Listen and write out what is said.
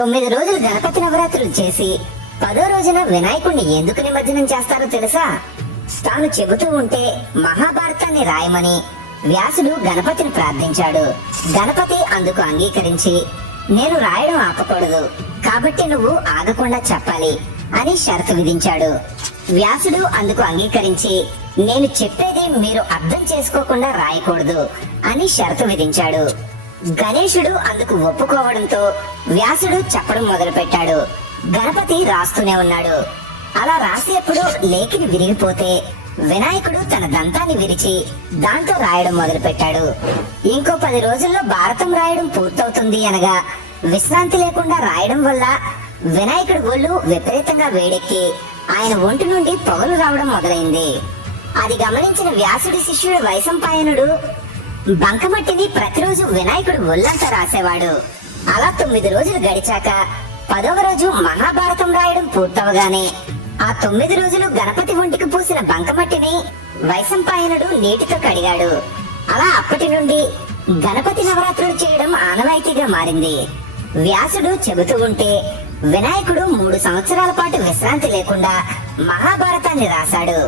9 రోజులు గణపతి నవరాత్రులు చేసి 10వ రోజున వినాయకుడిని ఎందుకు నిమజ్జనం చేస్తారో తెలుసా? తాను చెబుతూ ఉంటే మహాభారతాన్ని రాయమని వ్యాసుడు గణపతిని ప్రార్థించాడు. గణపతి అందుకు అంగీకరించి, నేను రాయడం ఆపకూడదు కాబట్టి నువ్వు ఆగకుండా చెప్పాలి అని షరతు విధించాడు. వ్యాసుడు అందుకు అంగీకరించి, నేను చెప్పేది మీరు అర్థం చేసుకోకుండా రాయకూడదు అని షరతు విధించాడు. గణేశుడు అందుకు ఒప్పుకోవడంతో వ్యాసుడు చెప్పడం మొదలు పెట్టాడు. గణపతి రాస్తూనే ఉన్నాడు. అలా రాసేప్పుడు లేఖిని విరిగిపోతే వినాయకుడు తన దంతాన్ని విరిచి దాంతో రాయడం మొదలు పెట్టాడు. ఇంకో 10 రోజుల్లో భారతం రాయడం పూర్తవుతుంది అనగా విశ్రాంతి లేకుండా రాయడం వల్ల వినాయకుడి ఒళ్ళు విపరీతంగా వేడెక్కి ఆయన ఒంటి నుండి పొగలు రావడం మొదలైంది. అది గమనించిన వ్యాసుడి శిష్యుడు వైశంపాయనుడు బంకమట్టిని ప్రతిరోజు వినాయకుడు ఒళ్ళంతా రాసేవాడు. అలా 9 రోజులు గడిచాక 10వ రోజు మహాభారతం రాయడం పూర్తవగానే ఆ 9 రోజులు గణపతి ఒంటికి పూసిన బంకమట్టిని వైశంపాయనుడు నీటితో కడిగాడు. అలా అప్పటి నుండి గణపతి నవరాత్రులు చేయడం ఆనవాయితీగా మారింది. వ్యాసుడు చెబుతూ ఉంటే వినాయకుడు 3 సంవత్సరాల పాటు విశ్రాంతి లేకుండా మహాభారతాన్ని రాశాడు.